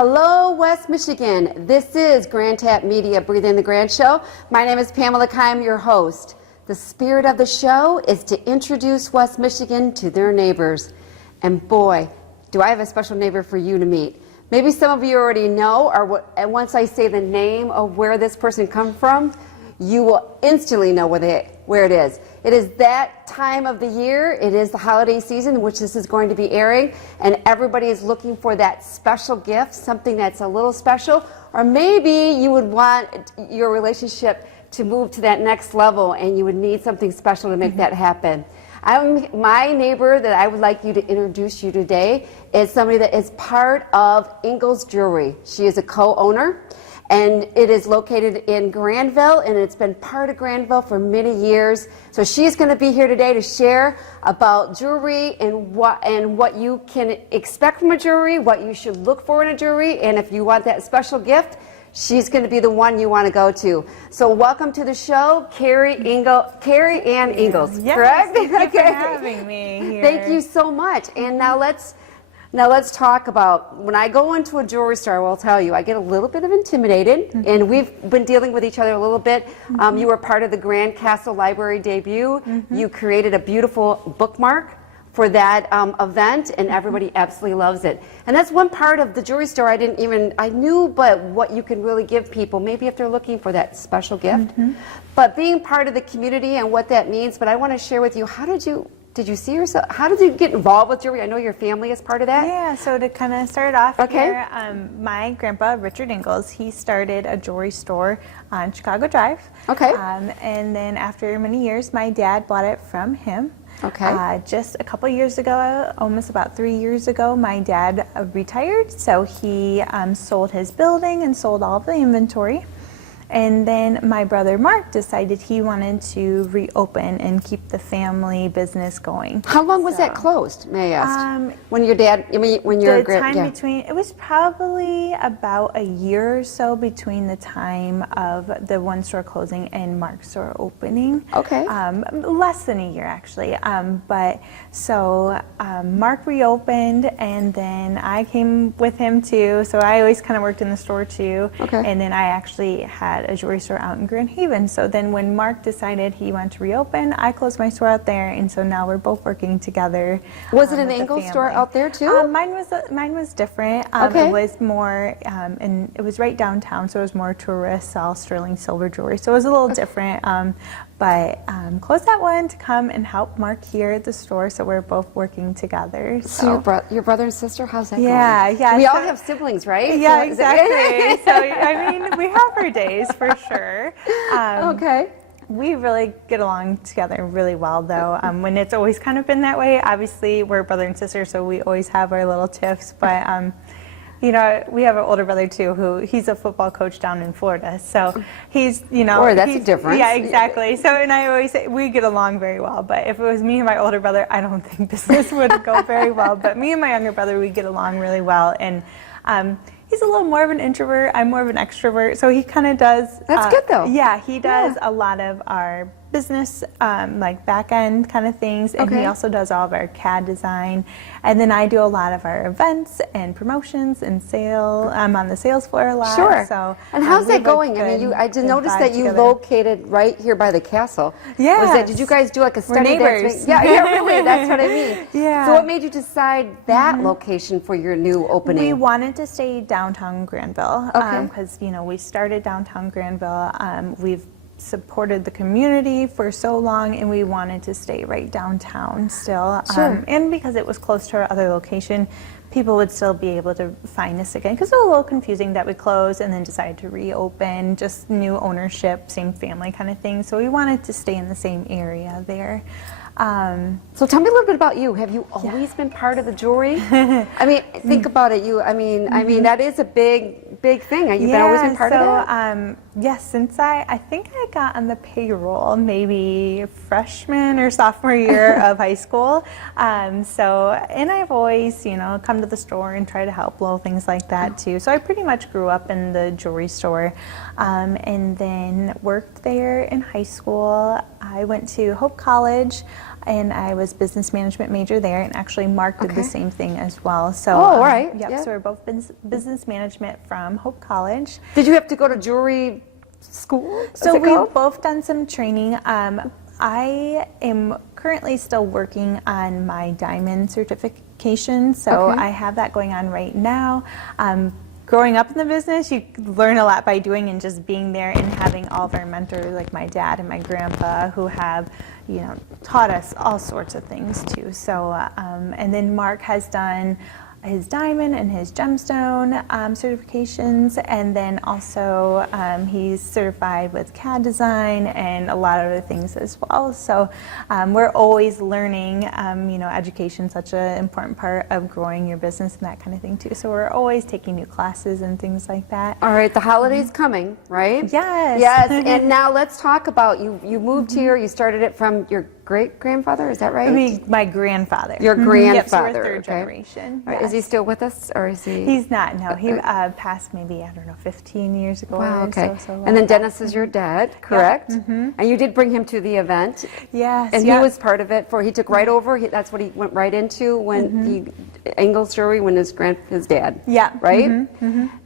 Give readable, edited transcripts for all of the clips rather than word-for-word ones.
Hello, West Michigan. This is Grand Tap Media, Breathing the Grand Show. My name is Pamela Keim, your host. The spirit of the show is to introduce West Michigan to their neighbors. And boy, do I have a special neighbor for you to meet. Maybe some of you already know, and once I say the name of where this person comes from, you will instantly know where it is. It is that time of the year. It is the holiday season in which this is going to be airing, and everybody is looking for that special gift, something that's a little special, or maybe you would want your relationship to move to that next level and you would need something special to make that happen. My neighbor that I would like you to introduce you today is somebody that is part of Engels Jewelry. She is a co-owner, and it is located in Grandville, and it's been part of Grandville for many years. So she's going to be here today to share about jewelry and what you can expect from a jewelry, what you should look for in a jewelry, and if you want that special gift, she's going to be the one you want to go to. So welcome to the show, Carrie Ann Engels, yes, correct? Thank you for having me here. Thank you so much. And now let's talk about, when I go into a jewelry store, I will tell you, I get a little bit of intimidated, and we've been dealing with each other a little bit. You were part of the Grand Castle Library debut. You created a beautiful bookmark for that event, and everybody absolutely loves it. And that's one part of the jewelry store I knew, but what you can really give people, maybe if they're looking for that special gift. But being part of the community and what that means, but I want to share with you, did you see yourself? How did you get involved with jewelry? I know your family is part of that. Yeah, so to kind of start off here, my grandpa, Richard Engels, he started a jewelry store on Chicago Drive. Okay. And then after many years, my dad bought it from him. Okay. Just a couple years ago, almost about 3 years ago, my dad retired, so he sold his building and sold all of the inventory. And then my brother Mark decided he wanted to reopen and keep the family business going. How long was that closed, may I ask? When your dad, when your between, it was probably about a year or so between the time of the one store closing and Mark's store opening. Okay. Less than a year, actually. Mark reopened, and then I came with him too. So I always kind of worked in the store too. Okay. And then I actually had a jewelry store out in Grand Haven. So then when Mark decided he wanted to reopen, I closed my store out there, and so now we're both working together. Was it an Engels store out there too? Mine was different. Okay. It was more, and it was right downtown, so it was more tourist, all sterling silver jewelry. So it was a little different. But closed that one to come and help Mark here at the store, so we're both working together. So your brother and sister, how's that going? Yeah. We all have siblings, right? Yeah, exactly. So, I mean, we have our days for sure. Okay. We really get along together really well, though. When it's always kind of been that way, obviously we're brother and sister, so we always have our little tiffs, but you know, we have an older brother too, he's a football coach down in Florida. So he's, Or that's a difference. Yeah, exactly. So, and I always say we get along very well. But if it was me and my older brother, I don't think business would go very well. But me and my younger brother, we get along really well. And he's a little more of an introvert. I'm more of an extrovert. So he kind of does. That's good though. Yeah, he does a lot of our business, like back end kind of things, and he also does all of our CAD design, and then I do a lot of our events and promotions and sale. I'm on the sales floor a lot. Sure. So, and how's that going? I mean, I did notice that you located right here by the castle. Yeah. Did you guys do like a study? We're neighbors. Yeah, really. That's what I mean. Yeah. So what made you decide that location for your new opening? We wanted to stay downtown Grandville because we started downtown Grandville. We've supported the community for so long, and we wanted to stay right downtown still. Sure. And because it was close to our other location, people would still be able to find us again, because it was a little confusing that we closed and then decided to reopen, just new ownership, same family kind of thing. So we wanted to stay in the same area there. So tell me a little bit about you. Have you always been part of the jewelry? I mean, think about it. I mean, that is a big thing. You've always been part of that? Yes, since I think I got on the payroll maybe freshman or sophomore year of high school. And I've always, come to the store and try to help little things like that too. So I pretty much grew up in the jewelry store, and then worked there in high school. I went to Hope College, and I was business management major there, and actually Mark did the same thing as well. So, all right. Yep, Yeah. so we're both business management from Hope College. Did you have to go to jewelry school? So we've both done some training. I am currently still working on my diamond certification, so I have that going on right now. Growing up in the business, you learn a lot by doing and just being there and having all of our mentors, like my dad and my grandpa, who have, you know, taught us all sorts of things too. So, and then Mark has done his diamond and his gemstone certifications, and then also he's certified with CAD design and a lot of other things as well. So we're always learning. You know, education's such an important part of growing your business and that kind of thing too. So we're always taking new classes and things like that. All right, the holiday's coming, right? Yes. Yes, and now let's talk about you moved here, you started it from your great-grandfather, is that right? My grandfather. Your Yep, so we're grandfather, third okay. generation. All right, is he still with us, or is he? He's not, no. He passed maybe, I don't know, 15 years ago. Wow, or okay. so And then Dennis is your dad, correct? And you did bring him to the event. Yes. And he was part of it. He took right over. That's what he went right into when he Engels jewelry when his dad. Yeah. Right.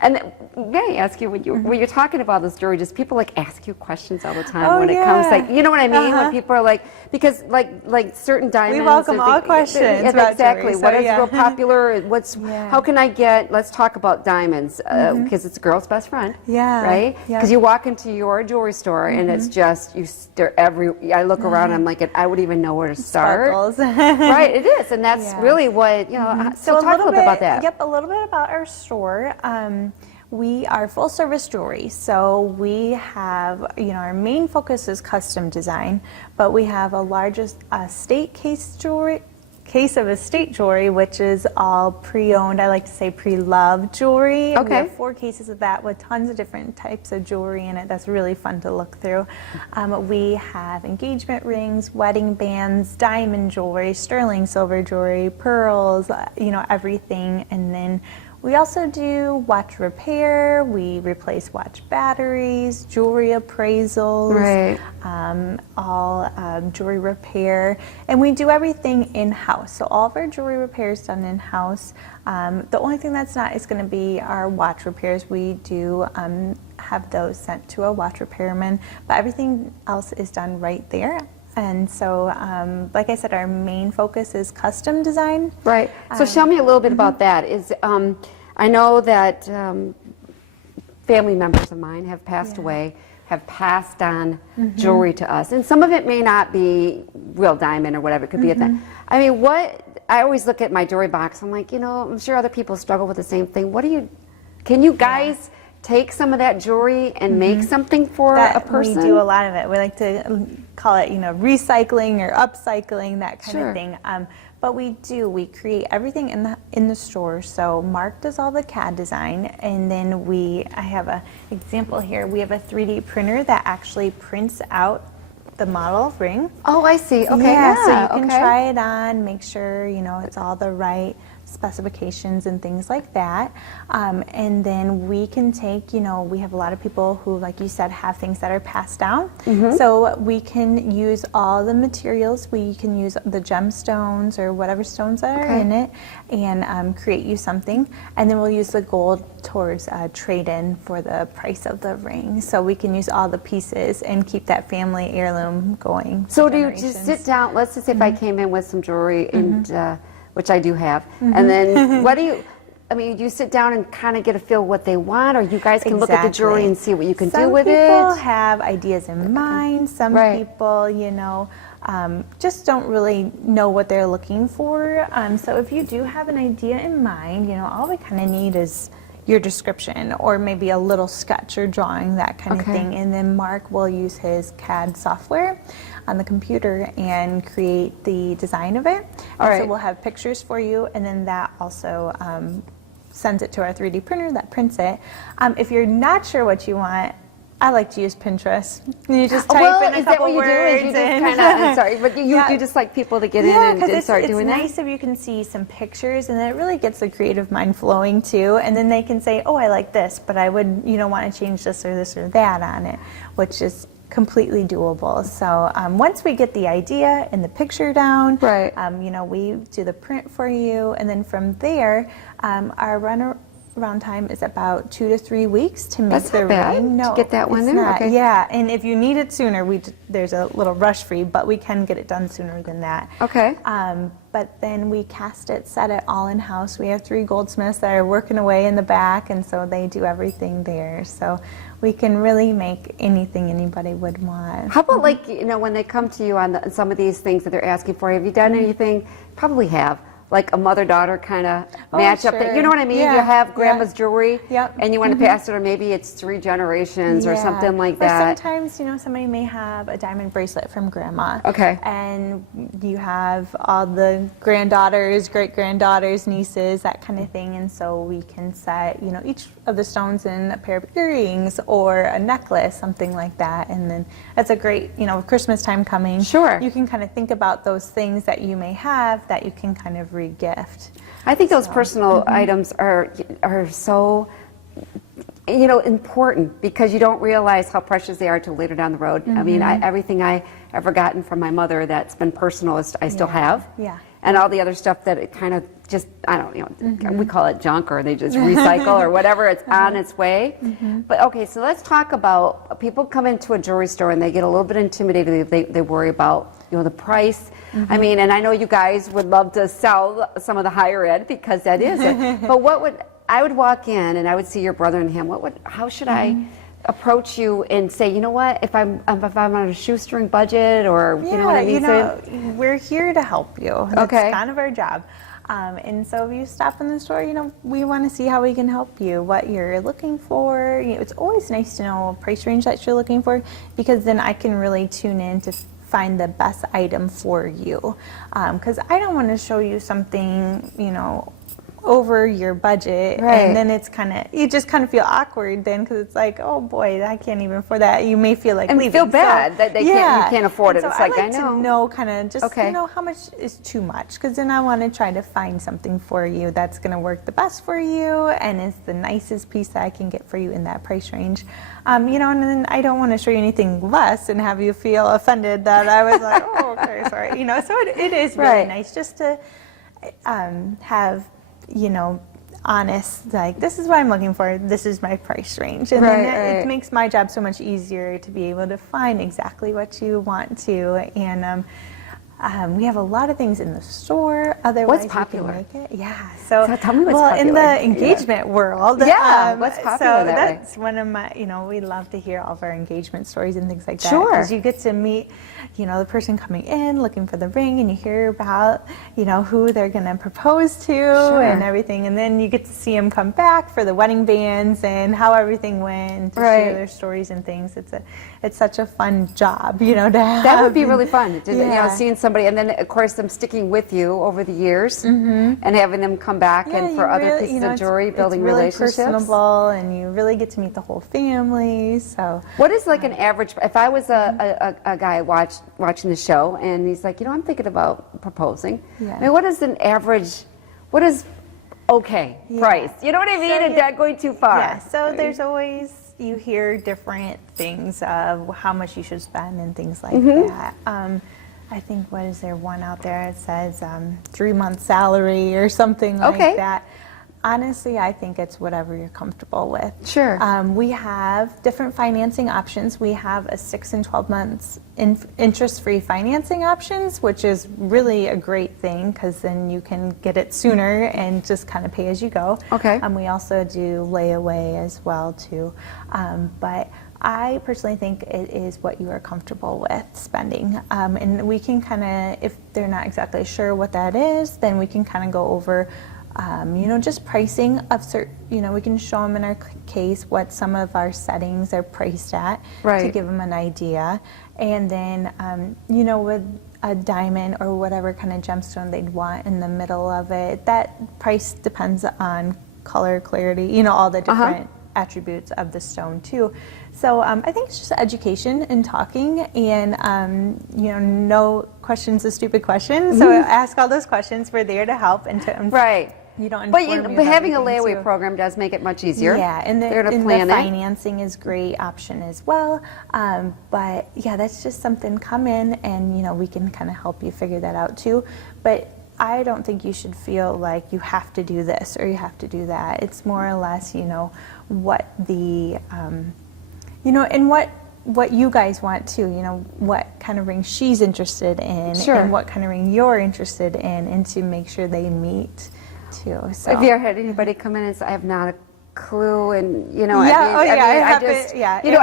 And may I ask you when you're talking about this jewelry, just people like ask you questions all the time when it comes like, you know what I mean? When people are like, because like certain diamonds. We welcome all questions about exactly. jewelry, What so is real popular? How can I get? Let's talk about diamonds because it's a girl's best friend. Yeah. Right. Yeah. Because you walk into your jewelry store and it's just they're I look around and I'm like I wouldn't even know where to start. Sparkles. Right. It is, and that's really what you know. So talk a little bit about that. Yep. A little bit about our store. We are full service jewelry, so we have, you know, our main focus is custom design, but we have a largest estate case of estate jewelry, which is all pre-owned. I like to say pre-loved jewelry. Okay. We have 4 cases of that with tons of different types of jewelry in it. That's really fun to look through. We have engagement rings, wedding bands, diamond jewelry, sterling silver jewelry, pearls, you know, everything. And then we also do watch repair. We replace watch batteries, jewelry appraisals, all jewelry repair, and we do everything in-house. So all of our jewelry repair is done in-house. The only thing that's not is going to be our watch repairs. We do have those sent to a watch repairman, but everything else is done right there. And so, like I said, our main focus is custom design. Right. So show me a little bit about that. I know that family members of mine have passed away, have passed on jewelry to us, and some of it may not be real diamond or whatever. It could be a thing. I mean, I always look at my jewelry box. I'm like, you know, I'm sure other people struggle with the same thing. Can you guys take some of that jewelry and make something for a person? We do a lot of it. We like to call it, you know, recycling or upcycling, that kind of thing. But we create everything in the store. So Mark does all the CAD design, and then I have an example here. We have a 3D printer that actually prints out the model ring. Oh, I see. Okay. Yeah, so you can try it on, make sure, you know, it's all the right specifications and things like that. And then we can take, you know, we have a lot of people who, like you said, have things that are passed down. So we can use all the materials. We can use the gemstones or whatever stones that are in it and create you something. And then we'll use the gold towards trade-in for the price of the ring. So we can use all the pieces and keep that family heirloom going. So do you just sit down, let's just say if I came in with some jewelry and which I do have. And then do you sit down and kind of get a feel what they want, or you guys can look at the jewelry and see what you can do with it? Some people have ideas in mind. Some people, you know, just don't really know what they're looking for. So if you do have an idea in mind, you know, all we kind of need is your description or maybe a little sketch or drawing, that kind of thing. And then Mark will use his CAD software on the computer and create the design of it. So we'll have pictures for you, and then that also sends it to our 3D printer that prints it. If you're not sure what you want, I like to use Pinterest. You just type in a couple words. Is you just kind of, I'm sorry, but you just like people to get in and start doing that? Yeah, because it's nice if you can see some pictures, and then it really gets the creative mind flowing too, and then they can say, oh, I like this, but I would, want to change this or that on it, which is completely doable. So once we get the idea and the picture down, right. We do the print for you, and then from there, our runaround time is about 2 to 3 weeks to make the ring. No, to get that one there. Okay. Yeah, and if you need it sooner, there's a little rush for you, but we can get it done sooner than that. Okay. But then we cast it, set it all in house. We have 3 goldsmiths that are working away in the back, and so they do everything there. So we can really make anything anybody would want. How about when they come to you on some of these things that they're asking for, have you done anything? Probably have. Like a mother-daughter kind of match up. You know what I mean? Yeah. You have grandma's jewelry, yep. and you want to pass it, or maybe it's 3 generations or something like that. Or sometimes, somebody may have a diamond bracelet from grandma. Okay. And you have all the granddaughters, great-granddaughters, nieces, that kind of thing. And so we can set, each of the stones in a pair of earrings or a necklace, something like that. And then that's a great, Christmas time coming. Sure. You can kind of think about those things that you may have that you can kind of gift. I think those personal items are so important, because you don't realize how precious they are till later down the road. I mean, everything I ever gotten from my mother that's been personal I still have. Yeah. And all the other stuff that it kind of just, I don't we call it junk, or they just recycle or whatever, it's on its way. But okay, so let's talk about people come into a jewelry store and they get a little bit intimidated. They worry about the price. I mean, and I know you guys would love to sell some of the higher end, because that is it. But I would walk in and I would see your brother and him. How should I approach you and say, you know what, if I'm on a shoestring budget, or you know what I mean? We're here to help you. That's kind of our job. And so if you stop in the store, we want to see how we can help you, what you're looking for. It's always nice to know a price range that you're looking for, because then I can really tune in to find the best item for you. Because I don't want to show you something, over your budget, and then you just kind of feel awkward then, because it's like, oh boy, I can't even afford that. You may feel like and leaving. Feel bad that you can't afford it. So it's I like, like I know. to know kind of just how much is too much, because then I want to try to find something for you that's going to work the best for you and is the nicest piece that I can get for you in that price range. And then I don't want to show you anything less and have you feel offended that I was like, oh, okay, sorry. So it is really nice just to have, honest, like, this is what I'm looking for, this is my price range. And then it makes my job so much easier to be able to find exactly what you want to. And we have a lot of things in the store. Otherwise, what's popular? You can make it. Yeah. So tell me what's popular. In the engagement world. What's popular so that that's way? One of my, we love to hear all of our engagement stories and things like that. Sure. Because you get to meet, the person coming in looking for the ring, and you hear about, who they're going to propose to and everything. And then you get to see them come back for the wedding bands and how everything went, to share their stories and things. It's such a fun job, to have. That would be really fun, seeing somebody, and then of course them sticking with you over the years, and having them come back and for other pieces of jewelry, building relationships. It's really personable, and you really get to meet the whole family. So, what is like an average? If I was a guy watching the show, and he's like, I'm thinking about proposing. I mean, what is an average? What is price? You know what I mean? And not going too far. Yeah. So there's always. You hear different things of how much you should spend and things like that. I think, what is there one out there? It says 3 months salary or something like that. Honestly, I think it's whatever you're comfortable with. Sure. We have different financing options. We have a 6 and 12 months interest-free financing options, which is really a great thing, because then you can get it sooner and just kind of pay as you go. Okay. We also do layaway as well too. But I personally think it is what you are comfortable with spending. And we can kind of, if they're not exactly sure what that is, then we can kind of go over just pricing of certain, we can show them in our case what some of our settings are priced at to give them an idea. And then, with a diamond or whatever kind of gemstone they'd want in the middle of it, that price depends on color, clarity, all the different attributes of the stone too. So I think it's just education and talking, and no question's a stupid question. So ask all those questions. We're there to help and to Right. You don't But having a everything, layaway too. program does make it much easier. Yeah, and the financing is a great option as well. But yeah, that's just something, come in and we can kind of help you figure that out too. But I don't think you should feel like you have to do this or you have to do that. It's more or less, what the, and what you guys want too, what kind of ring she's interested in, Sure. and what kind of ring you're interested in, and to make sure they meet too. So. Have you ever had anybody come in and say, I have not a clue, and I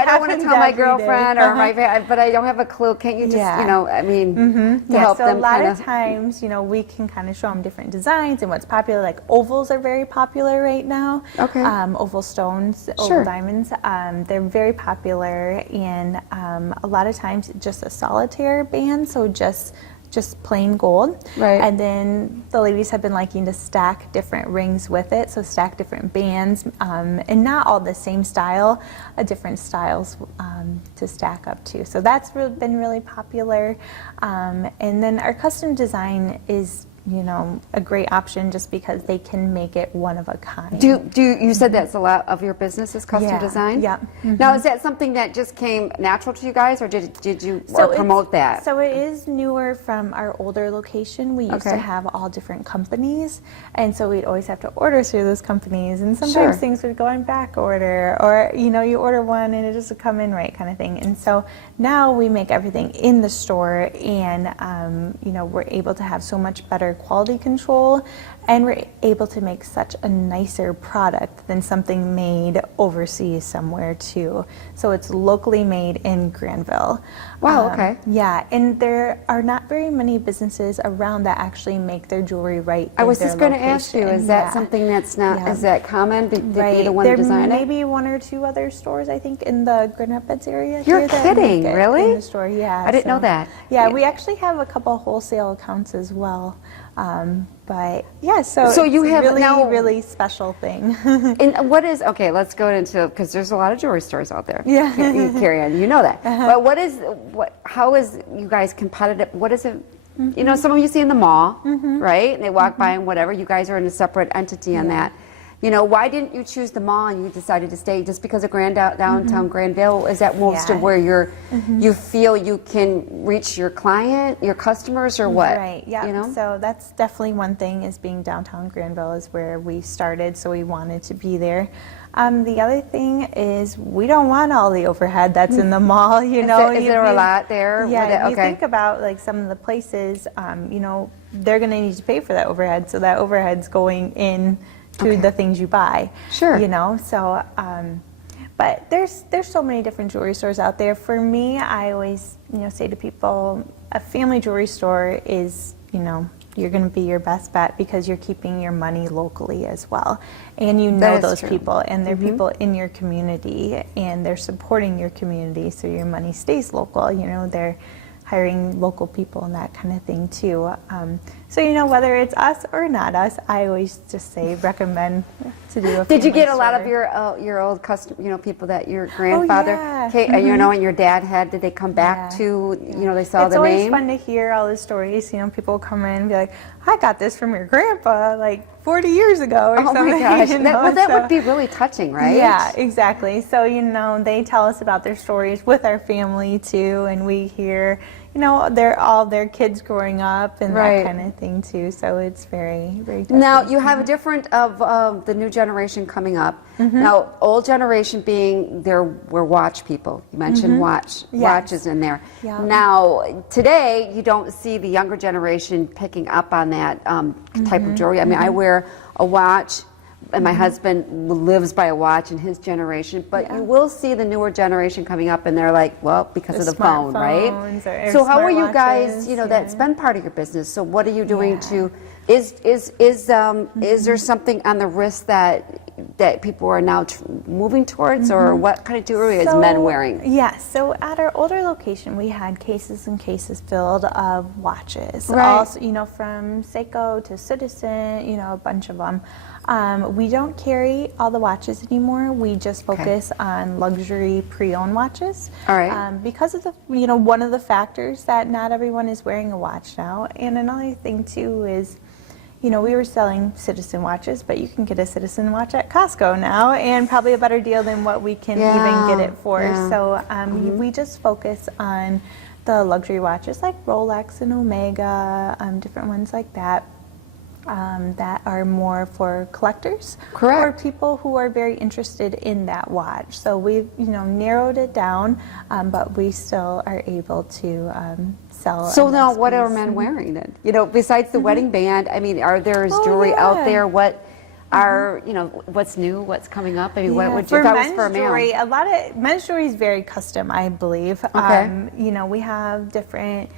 don't want to tell my girlfriend or my but I don't have a clue. Can't you just, to help so them? A lot of times, we can kind of show them different designs and what's popular. Like ovals are very popular right now. Okay. Oval stones, oval diamonds, they're very popular, and a lot of times just a solitaire band, so just plain gold. Right. And then the ladies have been liking to stack different rings with it, so stack different bands, and not all the same style, different styles to stack up to. So that's been really popular. And then our custom design is a great option just because they can make it one of a kind. You said that's a lot of your business is custom design? Yeah. Now, is that something that just came natural to you guys, or did you promote that? So it is newer from our older location. We used to have all different companies, and so we'd always have to order through those companies, and sometimes things would go on back order, or you order one and it doesn't come in right, kind of thing. And so now we make everything in the store, and we're able to have so much better quality control, and we're able to make such a nicer product than something made overseas somewhere too. So it's locally made in Grandville. Wow, okay. Yeah, and there are not very many businesses around that actually make their jewelry right. I was just going to ask you, is that something that's not, is that common? Be the one to design it? There may be one or two other stores, I think, in the Grand Rapids area. You're kidding, really? In the store, yeah. I didn't know that. Yeah, we actually have a couple wholesale accounts as well. But yeah, so you have really special thing. And what is, let's go into, because there's a lot of jewelry stores out there. Yeah. Carrie Ann, you know that. But how is you guys competitive? What is it? Some of you see in the mall, right? And they walk by and whatever. You guys are in a separate entity on that. Why didn't you choose the mall and you decided to stay just because of downtown Grandville? Is that most of where you feel you can reach your client, your customers, or what? Right, yeah. So that's definitely one thing, is being downtown Grandville is where we started, so we wanted to be there. The other thing is we don't want all the overhead that's in the mall, Is there a lot there? Yeah, if you think about like some of the places, they're going to need to pay for that overhead, so that overhead's going in to the things you buy. Sure. So but there's so many different jewelry stores out there. For me, I always say to people, a family jewelry store is you're going to be your best bet because you're keeping your money locally as well, and those people, and they're people in your community, and they're supporting your community, so your money stays local. They're hiring local people and that kind of thing too. So whether it's us or not us, I always just recommend to do a Did you get a store. lot of your old people that your grandfather, and your dad had? Did they come back to? They saw the name. It's always fun to hear all the stories. People come in and be like, "I got this from your grandpa, like 40 years ago," or something. Oh my gosh, that would be really touching, right? Yeah, exactly. So they tell us about their stories with our family too, and we hear. Their kids growing up and that kind of thing too. So it's very, very touching. Now you have a different of the new generation coming up. Now, old generation being we're watch people. You mentioned watches in there. Yeah. Now today you don't see the younger generation picking up on that type of jewelry. I mean, I wear a watch. And my husband lives by a watch in his generation, but you will see the newer generation coming up, and they're like, well, because of the phone, right? So how are you guys? That's been part of your business. So what are you doing to? Is there something on the wrist that that people are now moving towards, or what kind of jewelry is men wearing? Yes, so at our older location, we had cases and cases filled of watches. Right. Also, from Seiko to Citizen, a bunch of them. We don't carry all the watches anymore. We just focus on luxury pre-owned watches. All right. Because of the, one of the factors that not everyone is wearing a watch now. And another thing too is, we were selling Citizen watches, but you can get a Citizen watch at Costco now, and probably a better deal than what we can even get it for. Yeah. So we just focus on the luxury watches like Rolex and Omega, different ones like that. That are more for collectors. Correct. Or people who are very interested in that watch. So we've narrowed it down, but we still are able to sell. So now, what are men wearing then? Besides the wedding band, I mean, are there jewelry out there? What are what's new? What's coming up? I mean, what would you? For If that was men's for a male? jewelry, a lot of men's jewelry is very custom, I believe. Okay. We have different.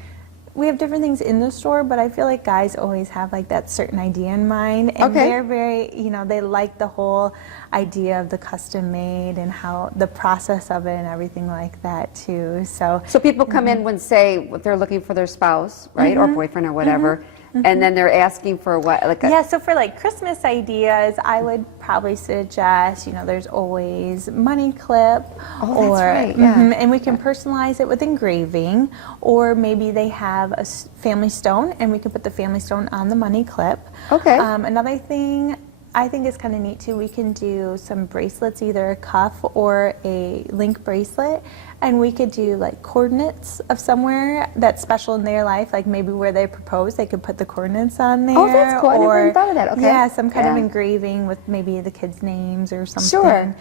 We have different things in the store, but I feel like guys always have like that certain idea in mind, and they're very, they like the whole idea of the custom made and how the process of it and everything like that too. So people come in when, say, they're looking for their spouse, right, or boyfriend or whatever, and then they're asking for what, like a... So for like Christmas ideas, I would probably suggest, there's always money clip, Oh, that's right, yeah. and we can personalize it with engraving, or maybe they have a family stone, and we can put the family stone on the money clip. Okay. Another thing I think is kind of neat too, we can do some bracelets, either a cuff or a link bracelet, and we could do like coordinates of somewhere that's special in their life, like maybe where they propose, they could put the coordinates on there. Oh, that's cool. I never even thought of that. Okay. Yeah, some kind of engraving with maybe the kids' names or something. Sure.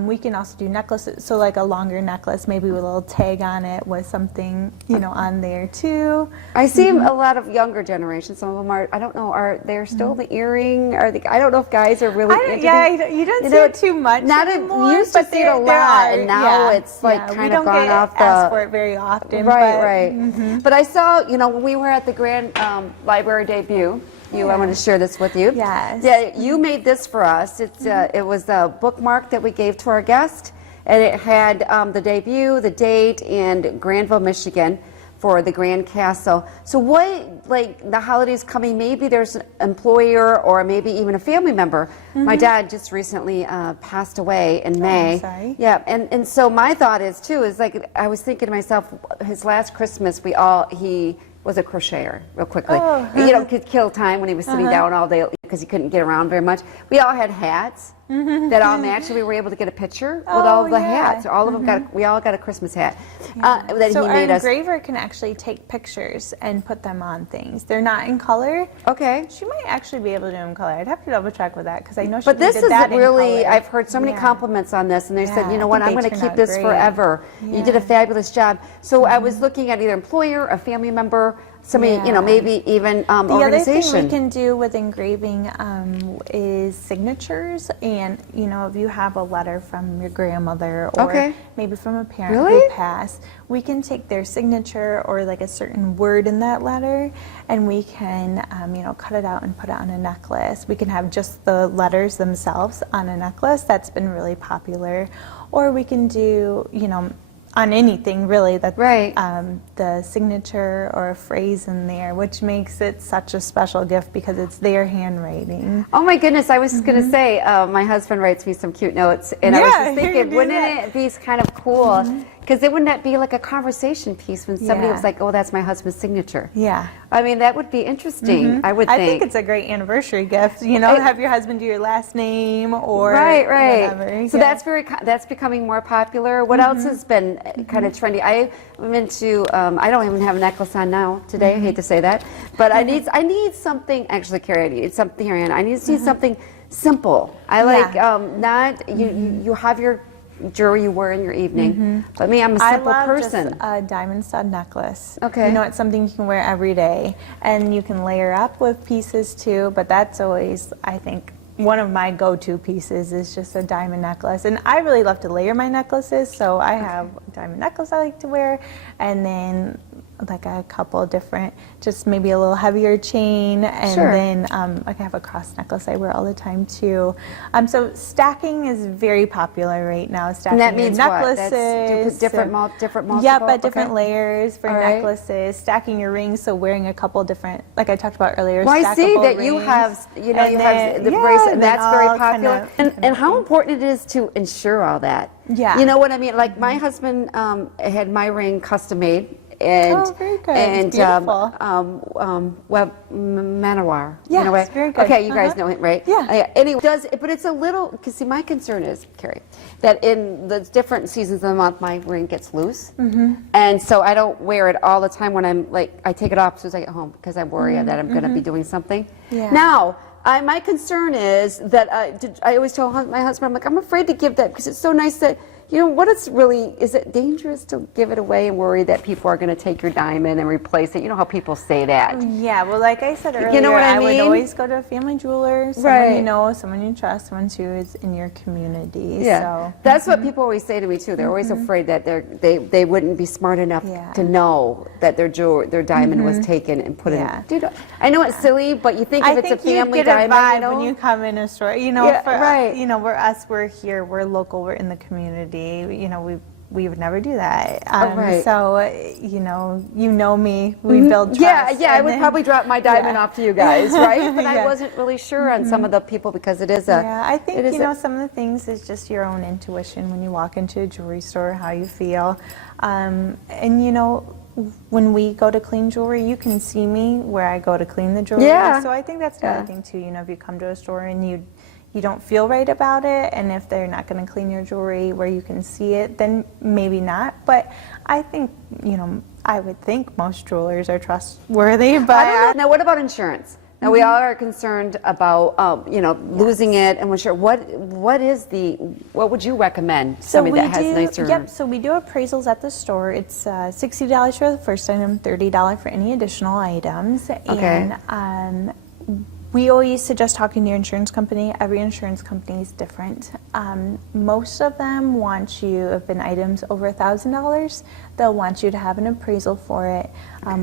We can also do necklaces, so like a longer necklace, maybe with a little tag on it with something, on there too. I see a lot of younger generations. Some of them are. I don't know. Are they still the earring? I don't know if guys are really. Into you don't see it too much anymore. We used to see it a lot, and now it's like kind of gone off the. We don't get asked for it very often. Right. But I saw, when we were at the Grand Library debut. I want to share this with you. Yes. Yeah, you made this for us. It's it was a bookmark that we gave to our guest, and it had the debut, the date, and Grandville, Michigan, for the Grand Castle. So what, like the holidays coming, maybe there's an employer or maybe even a family member. My dad just recently passed away in May. I'm sorry. Yeah, and so my thought is too, is like, I was thinking to myself, his last Christmas, he was a crocheter, real quickly. Could kill time when he was sitting down all day because he couldn't get around very much. We all had hats that all matched, so we were able to get a picture with all of the hats. All of them we all got a Christmas hat that So he our made us. engraver can actually take pictures and put them on things. They're not in color. Okay. She might actually be able to do them in color. I'd have to double check with that because I know she But this did is that really, in color. I've heard so many compliments on this, and they said, Yeah, you know I what, think I'm they going to turn keep out this great. forever. You did a fabulous job. So I was looking at either employer, a family member, somebody, maybe even The organization. other thing we can do with engraving is signatures, and if you have a letter from your grandmother or maybe from a parent who passed, we can take their signature or like a certain word in that letter, and we can cut it out and put it on a necklace. We can have just the letters themselves on a necklace. That's been really popular. Or we can do on anything really that the signature or a phrase in there, which makes it such a special gift because it's their handwriting. Oh my goodness, I was just going to say, my husband writes me some cute notes, and I was just thinking, wouldn't it be kind of cool? Because wouldn't that be like a conversation piece when somebody was like, oh, that's my husband's signature? Yeah. I mean, that would be interesting, I would think. I think it's a great anniversry gift, have your husband do your last name or whatever. So that's becoming more popular. What else has been kind of trendy? I'm into, I don't even have a necklace on now today, I hate to say that, but I need something, actually, Carrie, I need something, I need to see something simple. I like, not, you have your jewelry you wear in your evening. But me, I'm a simple person. I love just a diamond stud necklace. Okay. It's something you can wear every day, and you can layer up with pieces too, but that's always, I think, one of my go-to pieces is just a diamond necklace. And I really love to layer my necklaces, so I have a diamond necklace I like to wear, and then like a couple different, just maybe a little heavier chain, and Sure. then I can have a cross necklace I wear all the time too. So stacking is very popular right now. Stacking And that your means what? necklaces, That's different multiple? yeah, but different Okay. layers for All right. necklaces. Stacking your rings, so wearing a couple different, like I talked about earlier. Well, I see stackable that you rings. have, you know, And you then- have the yeah, bracelet, and and then that's very all popular. And how important it is to insure all that. Yeah. You know what I mean? Like my husband had my ring custom made. And, Oh, very good. And It's beautiful. Manowar. Yes, you know, right? very good. Okay, you guys know it, right? Yeah. Anyway, but it's a little, because see, my concern is, Carrie, that in the different seasons of the month, my ring gets loose. And so I don't wear it all the time when I'm like, I take it off as soon as I get home because I worry that I'm going to be doing something. Yeah. Now, my concern is that I always tell my husband, I'm like, I'm afraid to give that because it's so nice that, you know, what it's really, is it dangerous to give it away and worry that people are going to take your diamond and replace it? You know how people say that. Yeah, well, like I said earlier, You know what I would mean? always go to a family jeweler, someone Right. you know, someone you trust, someone who is in your community. Yeah, So. that's what people always say to me too. They're always afraid that they wouldn't be smart enough Yeah. to know that their diamond was taken and put Yeah. in. Dude, I know it's silly, but you think I if it's think a family you get diamond, a vibe you know? when you come in a store. You know, Yeah, for right. you know, we're here, we're local, we're in the community. You know, we would never do that. right. So you know me. We build trust. Yeah, I and would then- probably drop my diamond Yeah. off to you guys, right? But I Yeah. wasn't really sure on some of the people because it is a. Yeah, I think it is you know some of the things is just your own intuition when you walk into a jewelry store, how you feel, and you know. When we go to clean jewelry, you can see me where I go to clean the jewelry. Yeah. So I think that's another Yeah. thing too. You know, if you come to a store and you don't feel right about it, and if they're not going to clean your jewelry where you can see it, then maybe not. But I think, you know, I would think most jewelers are trustworthy. But I don't know. Now, what about insurance? Now, we all are concerned about, you know, losing it and sure. What would you recommend somebody that has nicer? Yep, so we do appraisals at the store. It's $60 for the first item, $30 for any additional items. Okay. And we always suggest talking to your insurance company. Every insurance company is different. Most of them want you, if an item's over $1,000, they'll want you to have an appraisal for it,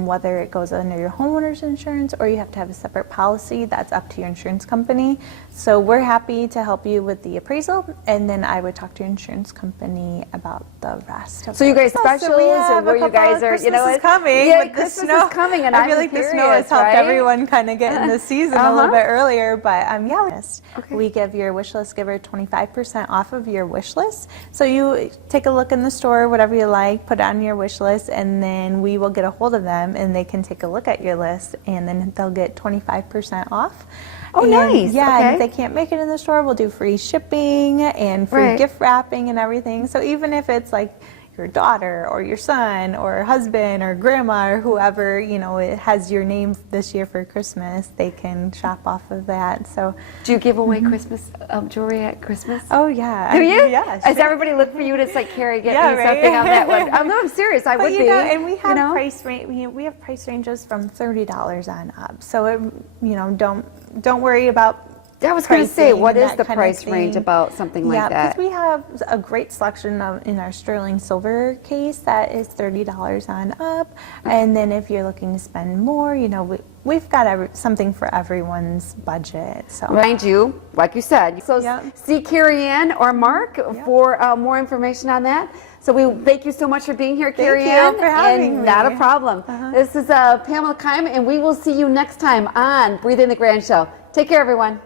whether it goes under your homeowner's insurance or you have to have a separate policy. That's up to your insurance company. So we're happy to help you with the appraisal, and then I would talk to your insurance company about the rest. So you guys specials So we or have where a you couple guys of are, you know, Christmas is coming. yeah, with the Christmas snow. is coming, and I feel I'm like the snow curious, has helped right? everyone kind of get in the season a little bit earlier. But yeah, Okay. we give your wish list giver 25% off of your wish list. So you take a look in the store, whatever you like, put it on your wish list, and then we will get a hold of them, and they can take a look at your list, and then they'll get 25% off. Oh, And, nice. Yeah, Okay. and if they can't make it in the store, we'll do free shipping and free Right. gift wrapping and everything. So even if it's like your daughter or your son or husband or grandma or whoever, you know, it has your name this year for Christmas, they can shop off of that. So, Do you give away Christmas jewelry at Christmas? oh yeah. Do you? Yeah. Does everybody look for you and it's like, Carrie, get Yeah, me right. something on that one? No, I'm serious. I But would you be. know, and we have you know? price range. We have price ranges from $30 on up. So it, you know, don't worry about. I was going to say, pricing what and is that the kind of price range thing. about something like Yeah, that? because we have a great selection in our sterling silver case that is $30 on up. And then if you're looking to spend more, you know, we've got something for everyone's budget. So Mind you, like you said, so Yep. see Carrie Ann or Mark for more information on that. So we thank you so much for being here, Carrie you Ann. for having and me. Not a problem. This is Pamela Keim, and we will see you next time on Breathe in the Grand Show. Take care, everyone.